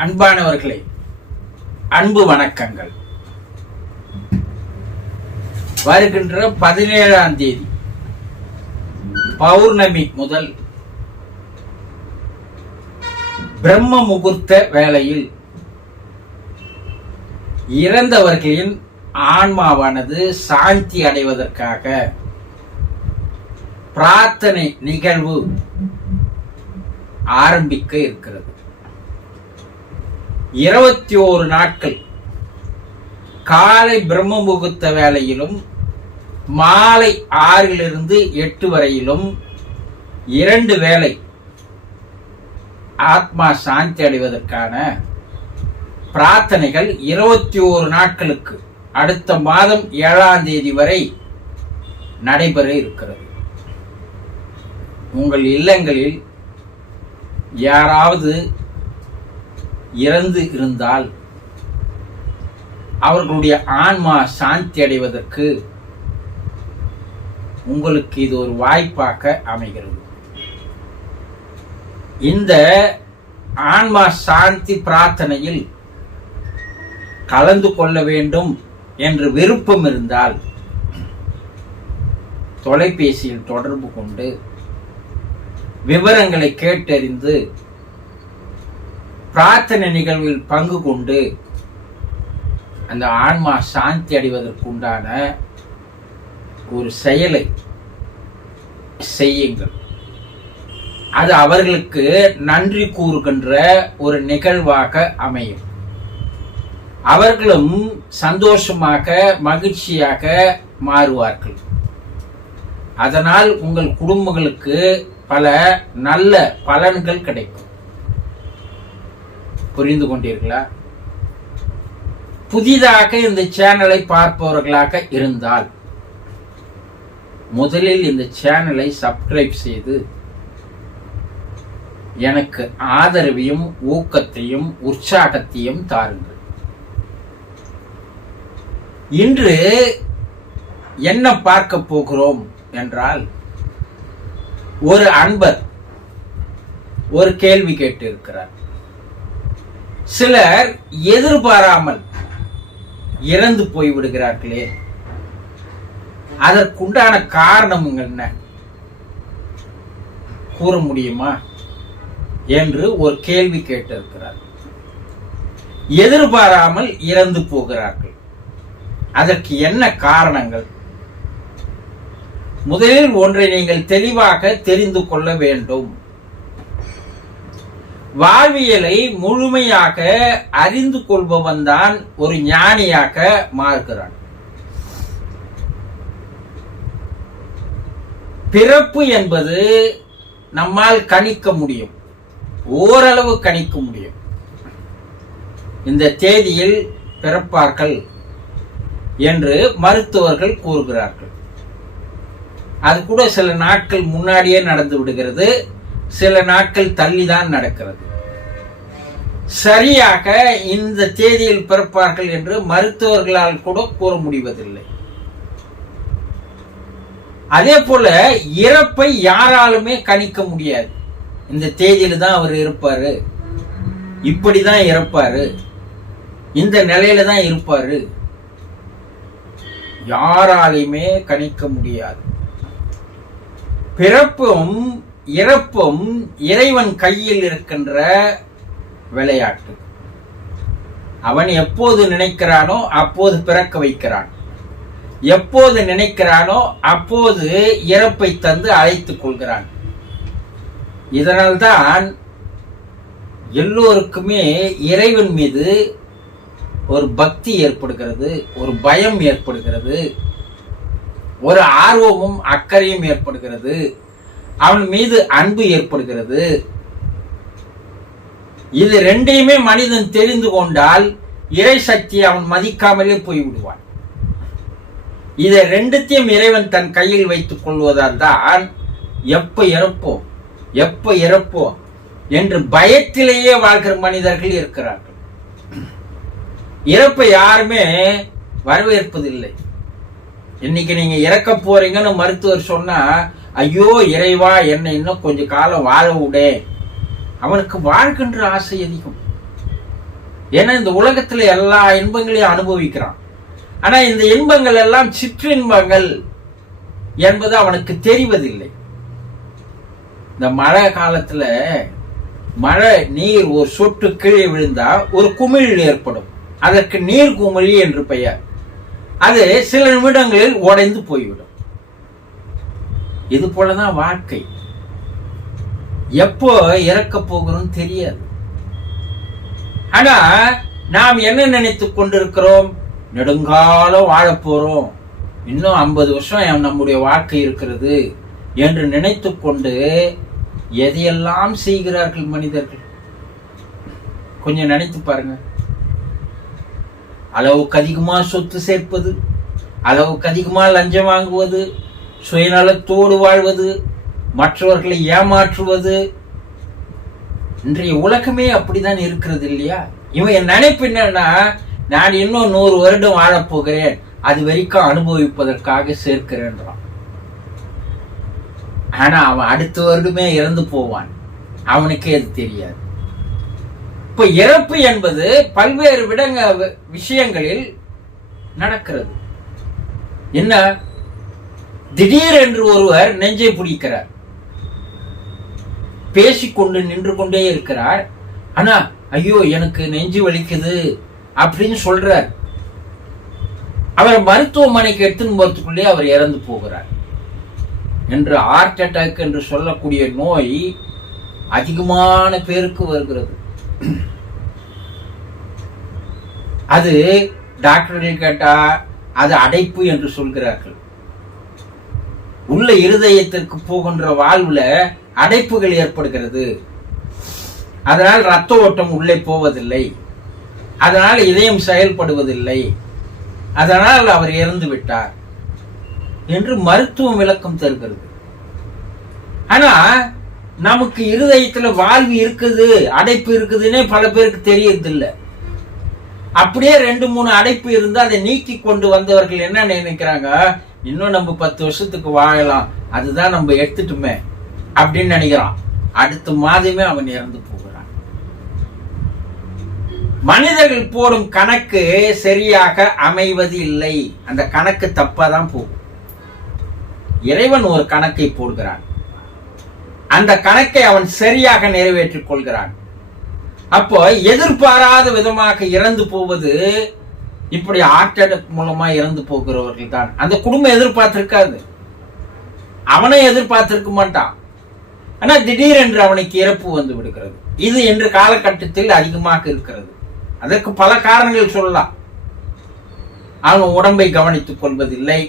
அன்பானவர்களே, அன்பு வணக்கங்கள். வருகின்ற 17ஆம் தேதி பௌர்ணமி முதல் பிரம்ம முகூர்த்த வேளையில் இறந்தவர்களின் ஆன்மாவானது சாந்தி அடைவதற்காக பிரார்த்தனை நிகழ்வு ஆரம்பிக்க இருக்கிறது. 21 நாட்கள் காலை பிரம்ம முகூர்த்த வேளையிலும் மாலை 6 to 8 வரையிலும் 2 வேளை ஆத்மா சாந்தி அடைவதற்கான பிரார்த்தனைகள் 21 நாட்களுக்கு அடுத்த மாதம் 7ஆம் தேதி வரை நடைபெற இருக்கிறது. உங்கள் இல்லங்களில் யாராவது இறந்து இருந்தால் அவர்களுடைய ஆன்மா சாந்தி அடைவதற்கு உங்களுக்கு இது ஒரு வாய்ப்பாக அமைகிறது. இந்த ஆன்மா சாந்தி பிரார்த்தனையில் கலந்து கொள்ள வேண்டும் என்று விருப்பம் இருந்தால் தொலைபேசியில் தொடர்பு கொண்டு விவரங்களை கேட்டறிந்து பிரார்த்தனை நிகழ்வில் பங்கு கொண்டு அந்த ஆன்மா சாந்தி அடைவதற்குண்டான ஒரு செயலை செய்யுங்கள். அது அவர்களுக்கு நன்றி கூறுகின்ற ஒரு நிகழ்வாக அமையும். அவர்களும் சந்தோஷமாக மகிழ்ச்சியாக மாறுவார்கள். அதனால் உங்கள் குடும்பங்களுக்கு பல நல்ல பலன்கள் கிடைக்கும். புரிந்து கொண்டீர்களா? புதிதாக இந்த சேனலை பார்ப்பவர்களாக இருந்தால் முதலில் இந்த சேனலை சப்ஸ்கிரைப் செய்து எனக்கு ஆதரவையும் ஊக்கத்தையும் உற்சாகத்தையும் தாருங்கள். இன்று என்ன பார்க்க போகிறோம் என்றால், ஒரு அன்பர் ஒரு கேள்வி கேட்டு இருக்கிறார். சிலர் எதிர்பாராமல் இறந்து போய்விடுகிறார்களே, அதற்குண்டான காரணம் என்ன கூற முடியுமா என்று ஒரு கேள்வி கேட்டிருக்கிறார். எதிர்பாராமல் இறந்து போகிறார்கள், அதற்கு என்ன காரணங்கள்? முதலில் ஒன்றை நீங்கள் தெளிவாக தெரிந்து கொள்ள வேண்டும். வாழ்வியலை முழுமையாக அறிந்து கொள்பவன் தான் ஒரு ஞானியாக மாறுகிறான். பிறப்பு என்பது நம்மால் கணிக்க முடியும், ஓரளவு கணிக்க முடியும். இந்த தேதியில் பிறப்பார்கள் என்று மருத்துவர்கள் கூறுகிறார்கள். அது கூட சில நாட்கள் முன்னாடியே நடந்து விடுகிறது, சில நாட்கள் தள்ளிதான் நடக்கிறது. சரியாக இந்த தேதியில் பிறப்பார்கள் என்று மருத்துவர்களால் கூட கூற முடிவதில்லை. அதே போல இறப்பை யாராலுமே கணிக்க முடியாது. இந்த தேதியில தான் அவர் இருப்பாரு, இப்படிதான் இறப்பாரு, இந்த நிலையில தான் இருப்பாரு, யாராலையுமே கணிக்க முடியாது. பிறப்பும் இறப்பும் இறைவன் கையில் இருக்கின்ற விளையாட்டு. அவன் எப்போது நினைக்கிறானோ அப்போது பிறக்க வைக்கிறான், எப்போது நினைக்கிறானோ அப்போது இறப்பை தந்து அழைத்துக் கொள்கிறான். இதனால்தான் எல்லோருக்குமே இறைவன் மீது ஒரு பக்தி ஏற்படுகிறது, ஒரு பயம் ஏற்படுகிறது, ஒரு ஆர்வமும் அக்கறையும் ஏற்படுகிறது, அவன் மீது அன்பு ஏற்படுகிறது. இது ரெண்டையுமே மனிதன் தெரிந்து கொண்டால் இறை சக்தியை அவன் மதிக்காமலே போய்விடுவான். இதை ரெண்டுத்தையும் இறைவன் தன் கையில் வைத்துக் கொள்வதால் தான் எப்ப இறப்போம் எப்ப இறப்போம் என்று பயத்திலேயே வாழ்கிற மனிதர்கள் இருக்கிறார்கள். இறப்பை யாருமே வரவேற்பதில்லை. இன்னைக்கு நீங்க இறக்க போறீங்கன்னு மருத்துவர் சொன்னா, ஐயோ இறைவா என்னை இன்னும் கொஞ்ச காலம் வாழ விடே, அவனுக்கு வாழ்கின்ற ஆசை அதிகம். ஏன்னா இந்த உலகத்துல எல்லா இன்பங்களையும் அனுபவிக்கிறான். ஆனா இந்த இன்பங்கள் எல்லாம் சிற்றின்பங்கள் என்பது அவனுக்கு தெரிவதில்லை. இந்த மழை காலத்துல மழை நீர் ஒரு சொட்டு கீழே விழுந்தா ஒரு குமிழ் ஏற்படும். அதற்கு நீர் குமிழி என்று பெயர். அது சில நிமிடங்களில் உடைந்து போய்விடும். இது போலதான் வாழ்க்கை. எப்போ இறக்க போகிறோம் தெரியாது. ஆனா நாம் என்ன நினைத்துக் கொண்டிருக்கிறோம்? நெடுங்காலம் வாழப் போறோம், இன்னும் 50 வருஷம் நம்முடைய வாழ்க்கை இருக்கிறது என்று நினைத்துக் கொண்டு எதையெல்லாம் செய்கிறார்கள் மனிதர்கள். கொஞ்சம் நினைத்து பாருங்க. அளவுக்கு அதிகமா சொத்து சேர்ப்பது, அளவுக்கு அதிகமா லஞ்சம் வாங்குவது, சுயநலத்தோடு வாழ்வது, மற்றவர்களை ஏமாற்றுவது. இன்றைய உலகமே அப்படிதான் இருக்கிறது இல்லையா? இவன் என் நினைப்பு என்னன்னா, நான் இன்னும் 100 வருடம் வாழப்போகிறேன், அது வரைக்கும் அனுபவிப்பதற்காக சேர்க்கிறேன்றான். ஆனா அவன் அடுத்த வருடமே இறந்து போவான். அவனுக்கே அது தெரியாது. இப்ப இறப்பு என்பது பல்வேறு விஷயங்களில் நடக்கிறது. என்ன? திடீரென்று ஒருவர் நெஞ்சை பிடிக்கிறார், பேசிக்கொண்டு நின்று கொண்டே இருக்கிறார். ஆனா ஐயோ எனக்கு நெஞ்சு வலிக்குது அப்படின்னு சொல்றார். அவர் மருத்துவமனைக்கு எடுத்துன்னு போறதுக்குள்ளே அவர் இறந்து போகிறார். என்று ஹார்ட் அட்டாக் என்று சொல்லக்கூடிய நோய் அதிகமான பேருக்கு வருகிறது. அது டாக்டர்கள் கேட்டா அது அடைப்பு என்று சொல்கிறார்கள். உள்ள இருதயத்திற்கு போகின்ற வாழ்வுல அடைப்புகள் ஏற்படுகிறது. அதனால் ரத்த ஓட்டம் உள்ளே போவதில்லை, அதனால் இதயம் செயல்படுவதில்லை, அதனால் அவர் இறந்து விட்டார் என்று மருத்துவம் விளக்கம் தருகிறது. ஆனா நமக்கு இருதயத்துல வாழ்வு இருக்குது, அடைப்பு இருக்குதுன்னே பல பேருக்கு தெரியறதில்லை. அப்படியே 2-3 அடைப்பு இருந்து அதை நீக்கி கொண்டு வந்தவர்கள் என்ன நினைக்கிறாங்க? இன்னும் நம்ம 10 வருஷத்துக்கு வாழலாம், அதுதான் நம்ம எடுத்துட்டுமே அப்படின்னு நினைக்கிறான். அடுத்த மாதமே அவன் இறந்து போகிறான். மனிதர்கள் போடும் கணக்கு சரியாக அமைவது இல்லை. அந்த கணக்கு தப்பாதான் போகும். இறைவன் ஒரு கணக்கை போடுகிறான், அந்த கணக்கை அவன் சரியாக நிறைவேற்றிக் கொள்கிறான். அப்போ எதிர்பாராத விதமாக இறந்து போவது இப்படி ஹார்ட் அட்டாக் மூலமா இறந்து போகிறவர்கள் தான். அந்த குடும்பம் எதிர்பார்த்திருக்காது, அவனை எதிர்பார்த்திருக்க மாட்டான். ஆனா திடீரென்று அவனுக்கு இறப்பு வந்து விடுகிறது. இது இன்று காலகட்டத்தில் அதிகமாக இருக்கிறது. அதற்கு பல காரணங்கள் சொல்லலாம். அவன் உடம்பை கவனித்துக் கொள்வதில்லை,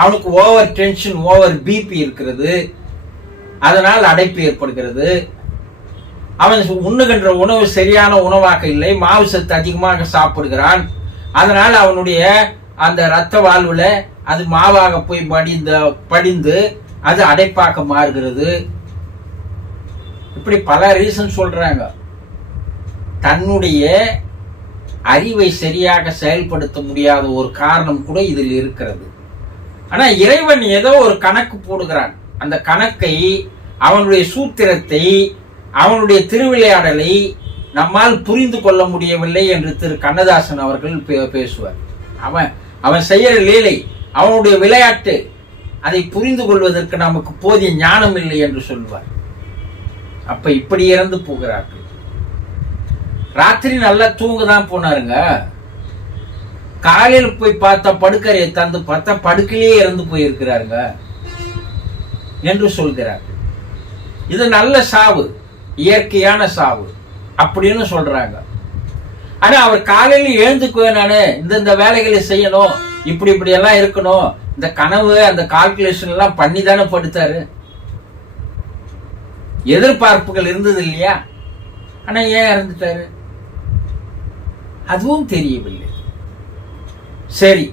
அவனுக்கு ஓவர் டென்ஷன், ஓவர் பிபி இருக்கிறது, அதனால் அடைப்பு ஏற்படுகிறது. அவன் உண்ணுகின்ற உணவு சரியான உணவாக இல்லை, மாவு சத்து அதிகமாக சாப்பிடுகிறான். அதனால் அவனுடைய அந்த இரத்த வாழ்வுல அது மாவாக போய் படிந்து அது அடைப்பாக மாறுகிறது. இப்படி பல ரீசன் சொல்றாங்க. தன்னுடைய அறிவை சரியாக செயல்படுத்த முடியாத ஒரு காரணம் கூட இதில் இருக்கிறது. ஆனா இறைவன் ஏதோ ஒரு கணக்கு போடுகிறான். அந்த கணக்கை, அவனுடைய சூத்திரத்தை, அவனுடைய திருவிளையாடலை நம்மால் புரிந்து கொள்ள முடியவில்லை என்று திரு கண்ணதாசன் அவர்கள் பேசுவார். அவன் செய்யற லீலை, அவனுடைய விளையாட்டு, அதை புரிந்து கொள்வதற்கு நமக்கு போதிய ஞானம் இல்லை என்று சொல்வார். அப்ப இப்படி இறந்து போகிறார்கள். ராத்திரி நல்லா தூங்கதான் போனாருங்க, காலையில் போய் பார்த்தா படுக்கறையை தந்து பார்த்தா படுக்கையிலேயே இறந்து போயிருக்கிறாருங்க என்று சொல்கிறார்கள். இது நல்ல சாவு, இயற்கையான சாவு அப்படின்னு சொல்றாங்க. ஆனா அவர் காலையில் எழுந்துக்குவேன், நானு இந்த வேலைகளை செய்யணும், இப்படி எல்லாம் இருக்கணும், இந்த கனவு அந்த கால்குலேஷன் எல்லாம் பண்ணி தானே படுத்தாரு. எதிர்பார்ப்புகள் இருந்தது இல்லையா? ஆனா ஏன் இறந்துட்டாரு? அதுவும் தெரியவில்லை. சரி,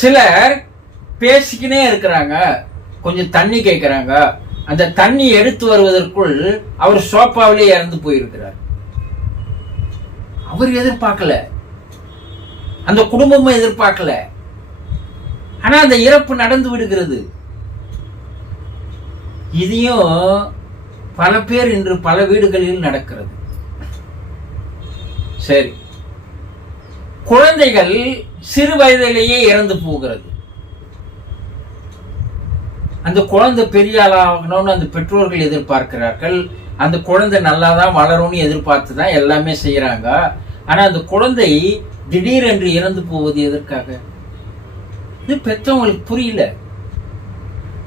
சிலர் பேசிக்கினே இருக்கிறாங்க, கொஞ்சம் தண்ணி கேட்கிறாங்க, அந்த தண்ணி எடுத்து வருவதற்குள் அவர் சோப்பாவிலே இறந்து போயிருக்கிறார். அவர் எதிர்பார்க்கல, அந்த குடும்பமும் எதிர்பார்க்கல. ஆனா அந்த இறப்பு நடந்து விடுகிறது. இதையும் பல பேர் இன்று பல வீடுகளில் நடக்கிறது. சரி, குழந்தைகள் சிறு வயதிலேயே இறந்து போகிறது. அந்த குழந்தை பெரிய ஆளாகணும்னு அந்த பெற்றோர்கள் எதிர்பார்க்கிறார்கள். அந்த குழந்தை நல்லாதான் வளரும்னு எதிர்பார்த்து தான் எல்லாமே செய்யறாங்க. ஆனா அந்த குழந்தை திடீரென்று இறந்து போவது எதற்காக? இது பெற்றவங்களுக்கு புரியல.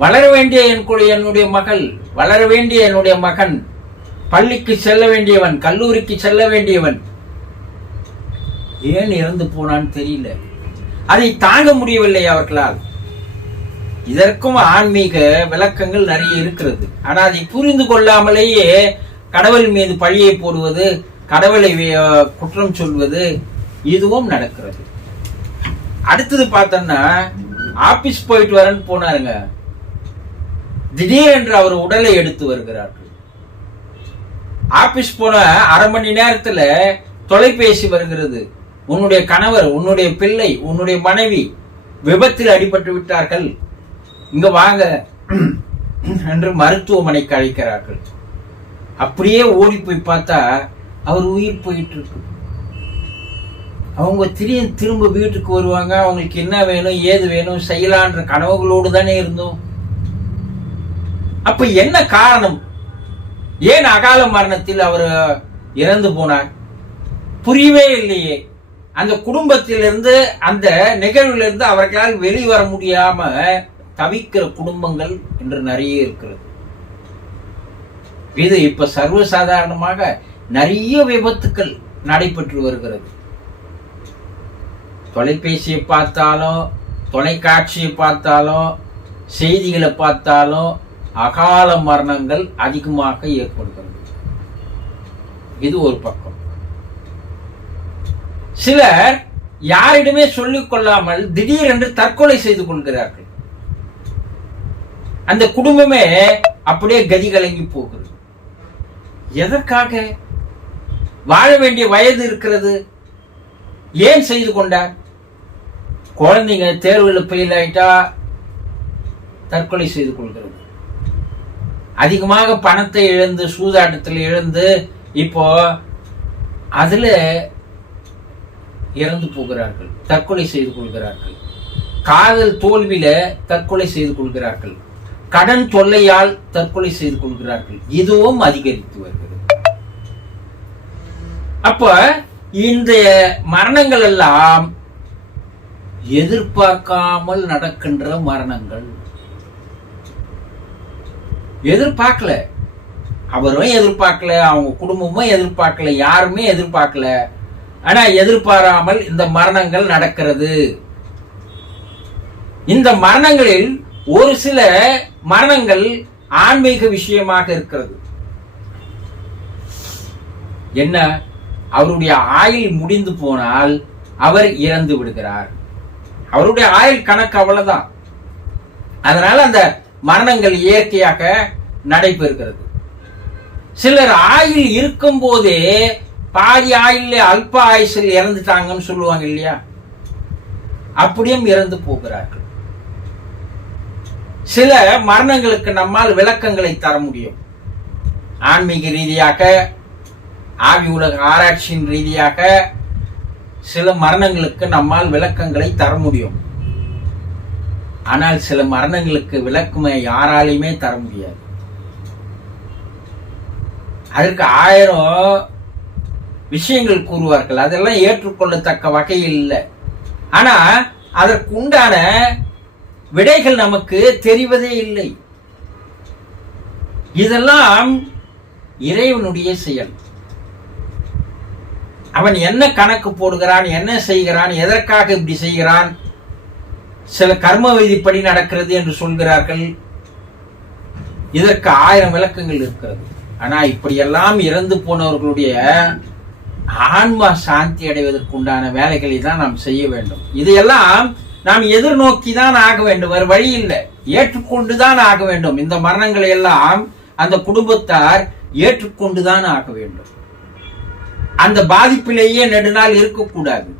வளர வேண்டிய என்னுடைய மகள், வளர வேண்டிய என்னுடைய மகன், பள்ளிக்கு செல்ல வேண்டியவன், கல்லூரிக்கு செல்ல வேண்டியவன் ஏன் இறந்து போனான்னு தெரியல. அதை தாங்க முடியவில்லை அவர்களால். இதற்கும் ஆன்மீக விளக்கங்கள் நிறைய இருக்கிறது. ஆனா அதை புரிந்து கொள்ளாமலேயே கடவுள் மீது பழியை போடுவது, கடவுளை குற்றம் சொல்வது, இதுவும் நடக்கிறது. அடுத்தது பார்த்தோம்னா, ஆபீஸ் போயிட்டு வரேன்னு போனாருங்க. திடீரென்று அவர் உடலை எடுத்து வருகிறார்கள். ஆபீஸ் போன அரை மணி நேரத்துல தொலைபேசி வருகிறது. உன்னுடைய கணவர், உன்னுடைய பிள்ளை, உன்னுடைய மனைவி விபத்தில் அடிபட்டு விட்டார்கள், இங்க வாங்க என்று மருத்துவமனைக்கு அழைக்கிறார்கள். அப்படியே ஓடி போய் பார்த்தா அவர் உயிர் போயிட்டு இருக்கு. அவங்க திரும்ப வீட்டுக்கு வருவாங்க. அவங்களுக்கு என்ன வேணும், ஏது வேணும் செய்யலான்ற கனவுகளோடு தானே இருந்தோம். அப்ப என்ன காரணம்? ஏன் அகால மரணத்தில் அவர் இறந்து போனார்? புரியவே இல்லையே. அந்த குடும்பத்திலிருந்து, அந்த நிகழ்விலிருந்து அவர்களால் வெளிவர முடியாம தவிக்கிற குடும்பங்கள் என்று நிறைய இருக்கிறது. இது இப்ப சர்வசாதாரணமாக நிறைய விபத்துக்கள் நடைபெற்று வருகிறது. தொலைபேசியை பார்த்தாலும், தொலைக்காட்சியை பார்த்தாலும், செய்திகளை பார்த்தாலும் அகால மரணங்கள் அதிகமாக ஏற்படுகிறது. இது ஒரு பக்கம். சிலர் யாரிடமே சொல்லிக் கொள்ளாமல் திடீரென்று தற்கொலை செய்து கொள்கிறார்கள். அந்த குடும்பமே அப்படியே கதி கலங்கி போகிறது. எதற்காக? வாழ வேண்டிய வயது இருக்கிறது, ஏன் செய்து கொண்டார்? குழந்தைங்க தேர்வுல ஃபெயில் ஆயிட்டா தற்கொலை செய்து கொள்கிறது. அதிகமாக பணத்தை இழந்து, சூதாட்டத்தில் இழந்து இப்போ அதுல இறந்து போகிறார்கள், தற்கொலை செய்து கொள்கிறார்கள். காதல் தோல்வியில தற்கொலை செய்து கொள்கிறார்கள். கடன் தொல்லையால் தற்கொலை செய்து கொள்கிறார்கள். இதுவும் அதிகரித்து வருகிறது. அப்ப இந்த மரணங்கள் எல்லாம் எதிர்பார்க்காமல் நடக்கின்ற மரணங்கள். எதிர்பார்க்கல, அவரும் எதிர்பார்க்கல, அவங்க குடும்பமும் எதிர்பார்க்கல, யாருமே எதிர்பார்க்கல. ஆனா எதிர்பாராமல் இந்த மரணங்கள் நடக்கிறது. இந்த மரணங்களில் ஒரு சில மரணங்கள் ஆன்மீக விஷயமாக இருக்கிறது. என்ன? அவருடைய ஆயுள் முடிந்து போனால் அவர் இறந்து விடுகிறார். அவருடைய ஆயுள் கணக்கு அவ்வளவுதான். அதனால அந்த மரணங்கள் இயற்கையாக நடைபெறுகிறது. சிலர் ஆயுள் இருக்கும் போதே பாதி ஆயுள் அல்ப ஆயுசில் இறந்துட்டாங்கன்னு சொல்லுவாங்க இல்லையா, அப்படியும் இறந்து போகிறார்கள். சில மரணங்களுக்கு நம்மால் விளக்கங்களை தர முடியும். ஆன்மீக ரீதியாக, ஆவி உலக ஆராய்ச்சியின் ரீதியாக சில மரணங்களுக்கு நம்மால் விளக்கங்களை தர முடியும். ஆனால் சில மரணங்களுக்கு விளக்கமே யாராலையுமே தர முடியாது. அதற்கு 1000 விஷயங்கள் கூறுவார்கள். அதெல்லாம் ஏற்றுக்கொள்ளத்தக்க வகையில் இல்லை. ஆனா அதற்கு உண்டான விடைகள் நமக்கு தெரிவதே இல்லை. இதெல்லாம் இறைவனுடைய செயல். அவன் என்ன கணக்கு போடுகிறான், என்ன செய்கிறான், எதற்காக இப்படி செய்கிறான்? சில கர்ம விதிப்படி நடக்கிறது என்று சொல்கிறார்கள். இதற்கு 1000 விளக்கங்கள் இருக்கிறது. ஆனா இப்படியெல்லாம் இறந்து போனவர்களுடைய ஆன்மா சாந்தி அடைவதற்குண்டான வேலைகளை தான் நாம் செய்ய வேண்டும். இதையெல்லாம் நாம் எதிர்நோக்கி தான் ஆக வேண்டும், வேறு வழி இல்லை. ஏற்றுக்கொண்டுதான் ஆக வேண்டும். இந்த மரணங்களை எல்லாம் அந்த குடும்பத்தார் ஏற்றுக்கொண்டுதான் ஆக வேண்டும். அந்த பாதிப்பிலேயே நெடுநாள் இருக்கக்கூடாது.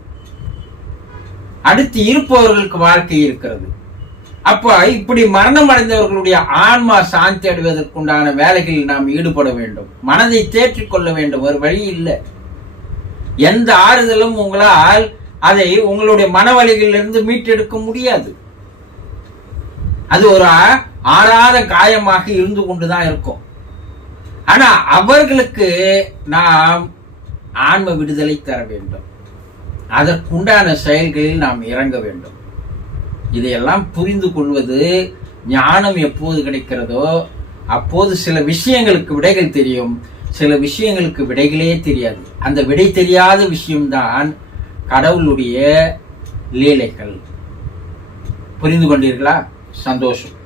அடுத்து இருப்பவர்களுக்கு வாழ்க்கை இருக்கிறது. அப்ப இப்படி மரணம் அடைந்தவர்களுடைய ஆன்மா சாந்தி அடைவதற்குண்டான வேலைகளில் நாம் ஈடுபட வேண்டும். மனதை தேற்றிக் கொள்ள வேண்டும், ஒரு வழி இல்லை. எந்த ஆறுதலும் உங்களால் அதை உங்களுடைய மனவலிகளிலிருந்து மீட்டெடுக்க முடியாது. அது ஒரு ஆறாத காயமாக இருந்து கொண்டுதான் இருக்கும். ஆனா அவர்களுக்கு நாம் ஆன்ம விடுதலை தர வேண்டும். அதற்குண்டான செயல்களில் நாம் இறங்க வேண்டும். இதையெல்லாம் புரிந்து கொள்வது, ஞானம் எப்போது கிடைக்கிறதோ அப்போது சில விஷயங்களுக்கு விடைகள் தெரியும், சில விஷயங்களுக்கு விடைகளே தெரியாது. அந்த விடை தெரியாத விஷயம்தான் கடவுளுடைய லீலைகள். புரிந்து கொண்டீர்களா? சந்தோஷம்.